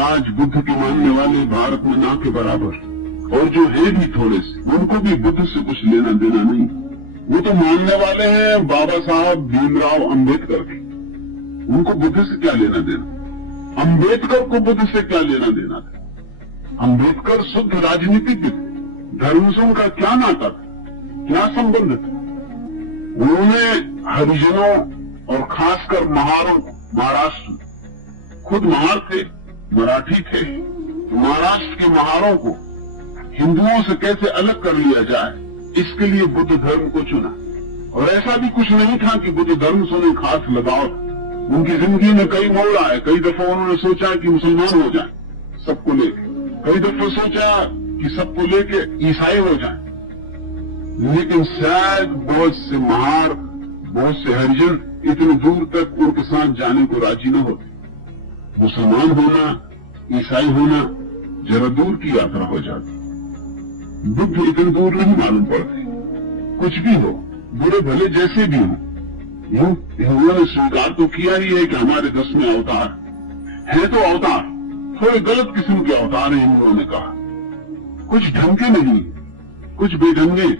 आज बुद्ध के मानने वाले भारत में ना के बराबर, और जो है भी थोड़े से, उनको भी बुद्ध से कुछ लेना देना नहीं। वो तो मानने वाले हैं बाबा साहब भीमराव अंबेडकर के, उनको बुद्ध से क्या लेना देना। अंबेडकर को बुद्ध से क्या लेना देना था। अंबेडकर शुद्ध राजनीतिज्ञ थे, धर्म से उनका क्या नाता था, क्या संबंध था। उन्होंने हरिजनों और खासकर महारों, महाराष्ट्र, खुद महार थे, मराठी थे, महाराष्ट्र के महारों को हिंदुओं से कैसे अलग कर लिया जाए, इसके लिए बुद्ध धर्म को चुना। और ऐसा भी कुछ नहीं था कि बुद्ध धर्म से उन्हें खास लगाव था। उनकी जिंदगी में कई मोड़ आए। कई दफा उन्होंने सोचा कि मुसलमान हो जाए सबको लेके, कई दफा सोचा कि सबको लेके ईसाई हो जाए, लेकिन शायद बहुत से महार, बहुत से हरिजन इतनी दूर तक उनके साथ जाने को राजी न होते। मुसलमान होना, ईसाई होना जरा दूर की यात्रा हो जाती। बुद्ध इतनी दूर नहीं मालूम पड़ते। कुछ भी हो, बुरे भले जैसे भी हो, हिंदुओं ने स्वीकार तो किया ही है कि हमारे 10वें अवतार है। तो अवतार थोड़े गलत किस्म के अवतार हैं, हिंदुओं ने कहा। कुछ ढंग के नहीं, कुछ बेढंगे,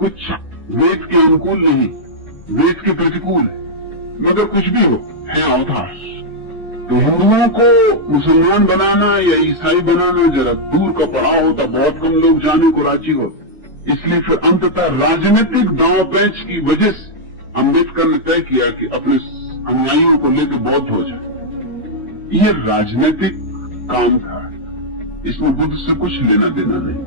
कुछ वेद के अनुकूल नहीं, वेद के प्रतिकूल, मगर कुछ भी हो, है अवतार। तो हिंदुओं को मुसलमान बनाना या ईसाई बनाना जरा दूर का पड़ाव होता, बहुत कम लोग जाने को राजी होते। इसलिए फिर अंततः राजनीतिक दांव पेच की वजह से अम्बेडकर ने तय किया कि अपने अनुयायियों को लेकर बौद्ध हो जाए। ये राजनीतिक काम था, इसमें बुद्ध से कुछ लेना देना नहीं।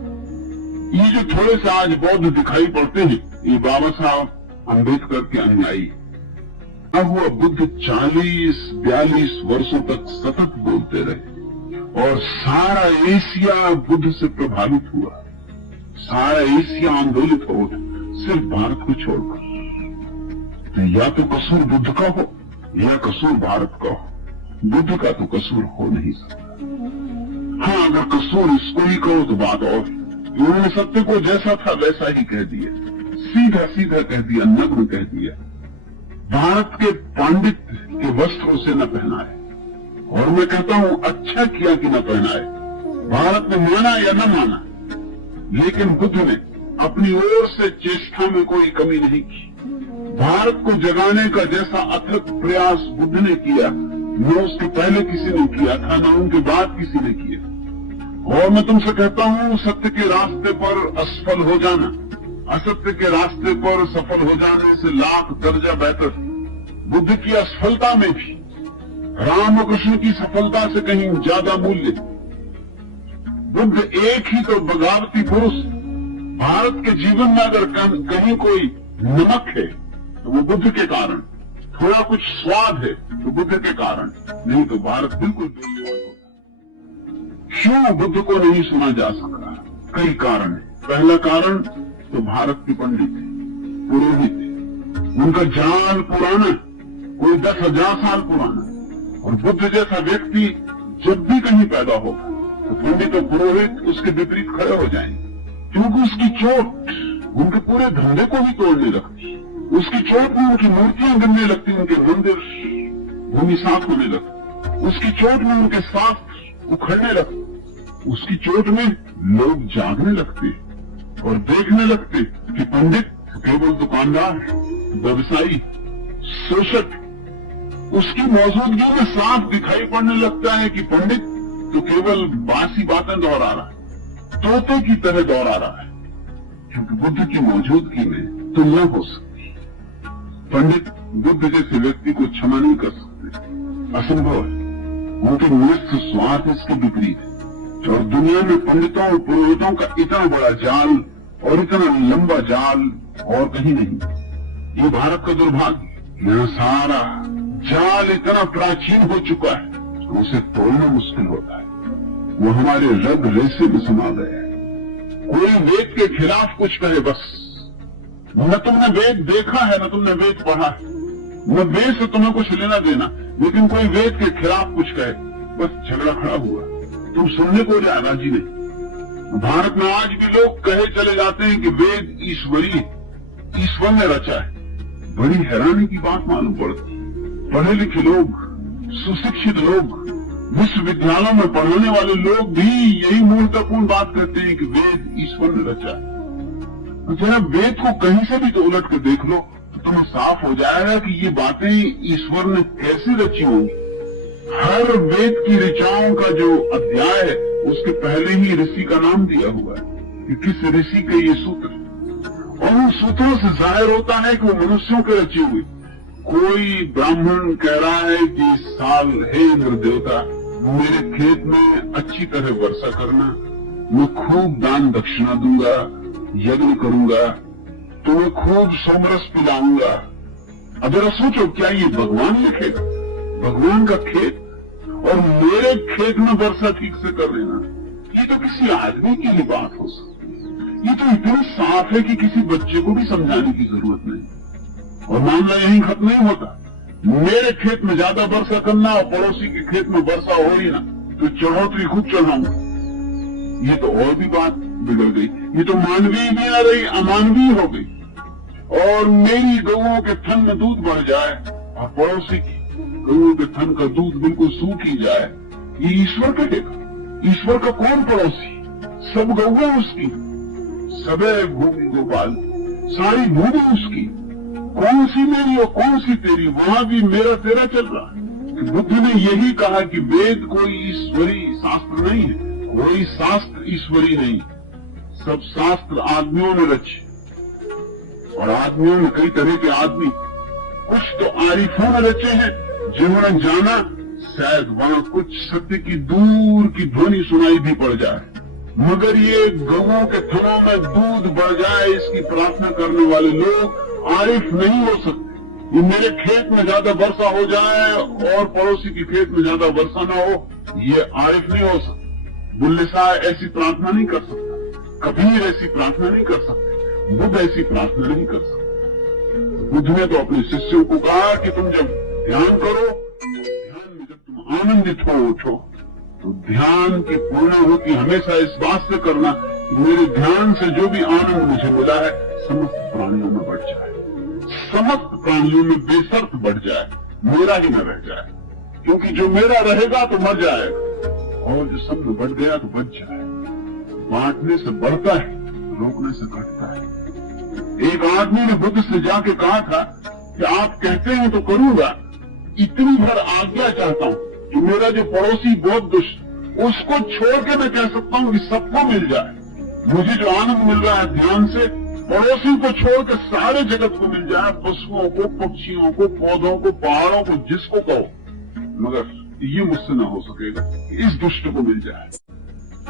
ये जो थोड़े से आज बौद्ध दिखाई पड़ते हैं, ये बाबा साहब अम्बेडकर के अनुयायी। अब वह बुद्ध 40-42 वर्षों तक सतत बोलते रहे और सारा एशिया बुद्ध से प्रभावित हुआ। सारा एशिया आंदोलित हो उठा, सिर्फ भारत को छोड़कर। तो या तो कसूर बुद्ध का हो या कसूर भारत का हो। बुद्ध का तो कसूर हो नहीं सकता। हाँ, अगर कसूर इसको ही कहो तो बात और। उन्होंने सत्य को जैसा था वैसा ही कह दिया, सीधा सीधा कह दिया, नग्न कह दिया। भारत के पंडित के वस्त्रों से न पहनाए, और मैं कहता हूं अच्छा किया कि न पहनाए। भारत ने माना या न माना, लेकिन बुद्ध ने अपनी ओर से चेष्टा में कोई कमी नहीं की। भारत को जगाने का जैसा अथक प्रयास बुद्ध ने किया, न उसके पहले किसी ने किया था, न उनके बाद किसी ने किया। और मैं तुमसे कहता हूं, सत्य के रास्ते पर असफल हो जाना असत्य के रास्ते पर सफल हो जाने से लाख दर्जा बेहतर। बुद्ध की असफलता में भी रामकृष्ण की सफलता से कहीं ज्यादा मूल्य। बुद्ध एक ही तो बगावती पुरुष। भारत के जीवन में अगर कहीं कोई नमक है तो वो बुद्ध के कारण, थोड़ा कुछ स्वाद है तो बुद्ध के कारण, नहीं तो भारत बिल्कुल बेईमान होता। क्यों बुद्ध को नहीं सुना जा सका? कई कारण है। पहला कारण तो भारत के पंडित थे, पुरोहित थे। उनका जाल पुराना, कोई 10,000 साल पुराना। और बुद्ध जैसा व्यक्ति जब भी कहीं पैदा हो तो पंडित और पुरोहित उसके विपरीत खड़े हो जाएंगे, क्योंकि उसकी चोट उनके पूरे धंधे को ही तोड़ने लगती। उसकी चोट में उनकी मूर्तियां गिरने लगती, उनके मंदिर भूमि साफ होने लगती। उसकी चोट में उनके शास्त्र उखड़ने लगते। उसकी चोट में लोग जागने लगते और देखने लगते कि पंडित केवल दुकानदार, व्यवसायी, शोषक। उसकी मौजूदगी में साफ दिखाई पड़ने लगता है कि पंडित तो केवल बासी बातें दोहरा रहा है, तोते की तरह दोहरा रहा है, क्योंकि बुद्ध की मौजूदगी में तुलना हो सकती। पंडित बुद्ध जैसे व्यक्ति को क्षमा नहीं कर सकते, असंभव है। उनके निष्ठ स्वार्थ इसके विपरीत है। और दुनिया में पंडितों और पुरोहितों का इतना बड़ा जाल और इतना लंबा जाल और कहीं नहीं। ये भारत का दुर्भाग्य। यहाँ सारा जाल इतना प्राचीन हो चुका है, उसे तोड़ना मुश्किल होता है। वो हमारे रग रेशे में समा गया है। कोई वेद के खिलाफ कुछ कहे, बस न तुमने वेद देखा है, न तुमने वेद पढ़ा है, न वेद से तुम्हें कुछ लेना देना, लेकिन कोई वेद के खिलाफ कुछ कहे, बस झगड़ा खड़ा हुआ। तुम सुनने को राजी नहीं। भारत में आज भी लोग कहे चले जाते हैं कि वेद ईश्वरीय, ईश्वर ने रचा है। बड़ी हैरानी की बात मालूम पड़ती। पढ़े लिखे लोग, सुशिक्षित लोग विश्वविद्यालयों में पढ़ाने वाले लोग भी यही मूर्खतापूर्ण बात करते हैं कि वेद ईश्वर ने रचा। तो जरा वेद को कहीं से भी तो उलट कर देख लो, तो तुम्हें साफ हो जाएगा कि ये बातें ईश्वर ने कैसे रची होंगी। हर वेद की ऋचाओं का जो अध्याय है उसके पहले ही ऋषि का नाम दिया हुआ है कि किस ऋषि के ये सूत्र, और उन सूत्रों से जाहिर होता है कि वो मनुष्यों के रचे हुए। कोई ब्राह्मण कह रहा है कि इस साल हे इंद्र देवता मेरे खेत में अच्छी तरह वर्षा करना, मैं खूब दान दक्षिणा दूंगा, यज्ञ करूंगा, तुम्हें खूब सोमरस पिलाऊंगा। अब जरा सोचो, क्या ये भगवान लिखेगा? भगवान का खेत और मेरे खेत में वर्षा ठीक से कर लेना, ये तो किसी आदमी की ही बात हो सकती है। ये तो इतनी साफ है कि किसी बच्चे को भी समझाने की जरूरत नहीं। और मामला यहीं खत्म नहीं होता। मेरे खेत में ज्यादा वर्षा करना और पड़ोसी के खेत में वर्षा हो ही ना, तो चढ़ोतरी खूब चढ़ाऊंगा। ये तो और भी बात बिगड़ गई। ये तो मानवीय भी ना रही, अमानवीय हो गई। और मेरी गऊओं के थन में दूध बढ़ जाए और पड़ोसी की गऊओं के थन का दूध बिल्कुल सूख ही जाए, ये ईश्वर कहेगा? ईश्वर का कौन पड़ोसी? सब गऊएं उसकी, सबे भूमि गोपाल, सारी भूमि उसकी। कौन सी मेरी और कौन सी तेरी? वहां भी मेरा तेरा चल रहा है। बुद्ध ने यही कहा कि वेद कोई ईश्वरी शास्त्र नहीं है, कोई शास्त्र ईश्वरी नहीं, सब शास्त्र आदमियों ने रचे। और आदमियों में कई तरह के आदमी, कुछ तो आरिफों ने रचे हैं जिन्होंने जाना शायद वहां कुछ सत्य की दूर की ध्वनि सुनाई भी पड़ जाए, मगर ये गऊओं के थनों में दूध बढ़ जाए इसकी प्रार्थना करने वाले लोग आरिफ नहीं हो सकते। ये मेरे खेत में ज्यादा वर्षा हो जाए और पड़ोसी के खेत में ज्यादा वर्षा ना हो, ये आरिफ नहीं हो सकता। बुल्ले शाह ऐसी प्रार्थना नहीं कर सकता, कबीर ऐसी प्रार्थना नहीं कर सकते, बुद्ध ऐसी प्रार्थना नहीं कर सकते। बुद्ध ने तो अपने शिष्यों को कहा कि तुम जब ध्यान करो, ध्यान में जब तुम आनंदित हो उठो, तो ध्यान की पूर्णाहुति हमेशा इस बात से करना, मेरे ध्यान से जो भी आनंद मुझे मिला है समस्त प्राणियों में बढ़ जाए, समस्त प्राणियों में बेशर्त बढ़ जाए, मेरा ही न रह जाए। क्योंकि जो मेरा रहेगा तो मर जाएगा, और जो सब में बढ़ गया तो बच जाए। बांटने से बढ़ता है, रोकने से घटता है। एक आदमी ने बुद्ध से जाके कहा था कि आप कहते हैं तो करूंगा, इतनी भर आज्ञा चाहता हूं कि मेरा जो पड़ोसी बहुत दुष्ट, उसको छोड़ के मैं कह सकता हूं कि सबको मिल जाए। मुझे जो आनंद मिल रहा है ध्यान से, पड़ोसी को छोड़ के सारे जगत को मिल जाए, पशुओं को, पक्षियों को, पौधों को, पहाड़ों को, जिसको कहो, मगर ये मुझसे ना हो सकेगा कि इस दुष्ट को मिल जाए,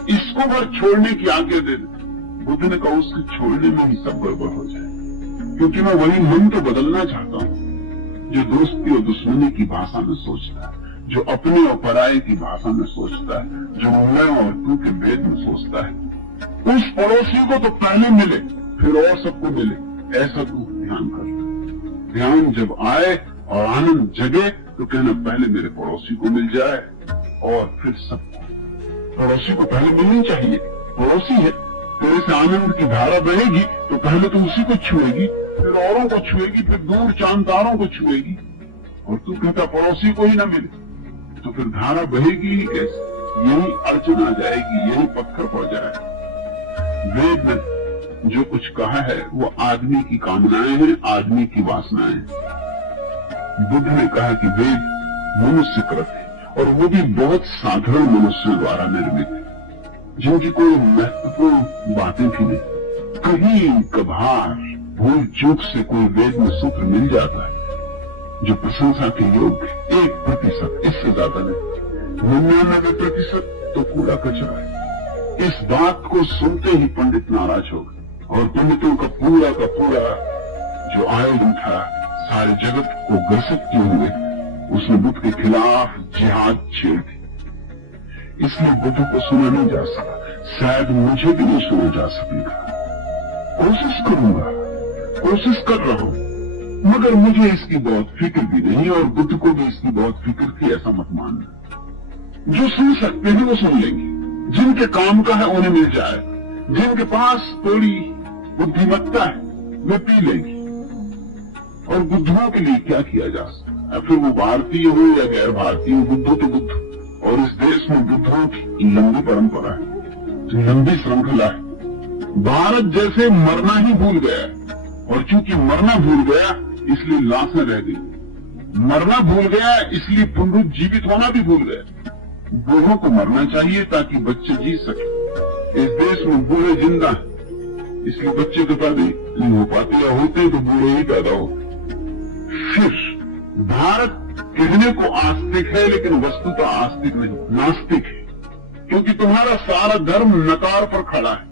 इसको भर छोड़ने की आज्ञा दे दे। बुद्ध ने कहा उसके छोड़ने में ही सब गड़बड़ हो जाए, क्योंकि मैं वही मन तो बदलना चाहता हूँ जो दोस्ती और दुश्मनी की भाषा में सोचता है, जो अपने और पराये की भाषा में सोचता है, जो मैं और तू के भेद में सोचता है। उस पड़ोसी को तो पहले मिले फिर और सबको मिले, ऐसा तू ध्यान कर। ध्यान जब आए और आनंद जगे तो कहना पहले मेरे पड़ोसी को मिल जाए और फिर सबको। पड़ोसी को पहले मिलनी चाहिए, पड़ोसी है, तेरे से आनंद की धारा बहेगी तो पहले तो उसी को छुएगी, फिर औरों को छुएगी, फिर दूर चांद तारों को छुएगी, और तू कहता पड़ोसी को ही ना मिले, तो फिर धारा बहेगी ही कैसे? यही अड़चन आ जाएगी, यही पत्थर पड़ जाएगा। वेद ने जो कुछ कहा है वो आदमी की कामनाएं हैं, आदमी की वासनाएं। बुद्ध ने कहा कि वेद मनुष्यकृत है, और वो भी बहुत साधारण मनुष्यों द्वारा निर्मित है, जिनकी कोई महत्वपूर्ण बातें भी नहीं। कहीं कभार भूल चूक से कोई वेद में सूत्र मिल जाता है जो प्रशंसा के योग्य 1%, इससे ज्यादा नहीं, 99% तो कूड़ा कचरा है। इस बात को सुनते ही पंडित नाराज हो गए, और पंडितों का पूरा जो आयोजन था सारे जगत को ग्रसित किए हुए, उसने बुद्ध के खिलाफ जिहाद छेड़ दी। इसलिए बुद्ध को सुना नहीं जा सका, शायद मुझे भी नहीं सुना जा सकेगा। कोशिश करूंगा, कोशिश कर रहा हूं, मगर मुझे इसकी बहुत फिक्र भी नहीं, और बुद्ध को भी इसकी बहुत फिक्र थी, ऐसा मत मानना। जो सुन सकते हैं वो सुन लेंगे, जिनके काम का है उन्हें मिल जाए, जिनके पास थोड़ी बुद्धिमत्ता है वे पी लेंगे। और बुद्धों के लिए क्या किया जा सकता है, फिर वो भारतीय हो या गैर भारतीय हो, बुद्ध तो बुद्ध, और इस देश में बुद्धों की लंबी परंपरा है, लंबी श्रृंखला है। भारत जैसे मरना ही भूल गया, और चूंकि मरना भूल गया इसलिए लाशें रह गई। मरना भूल गया इसलिए पुनरुज्जीवित होना भी भूल गया। बूढ़ों को मरना चाहिए ताकि बच्चे जी सके। इस देश में बूढ़े जिंदा हैं, इसलिए बच्चे तो पैदा नहीं हो पाते, या होते तो बूढ़े ही पैदा हो। फिर भारत कहने को आस्तिक है, लेकिन वस्तुतः आस्तिक नहीं, नास्तिक है, क्योंकि तुम्हारा सारा धर्म नकार पर खड़ा है।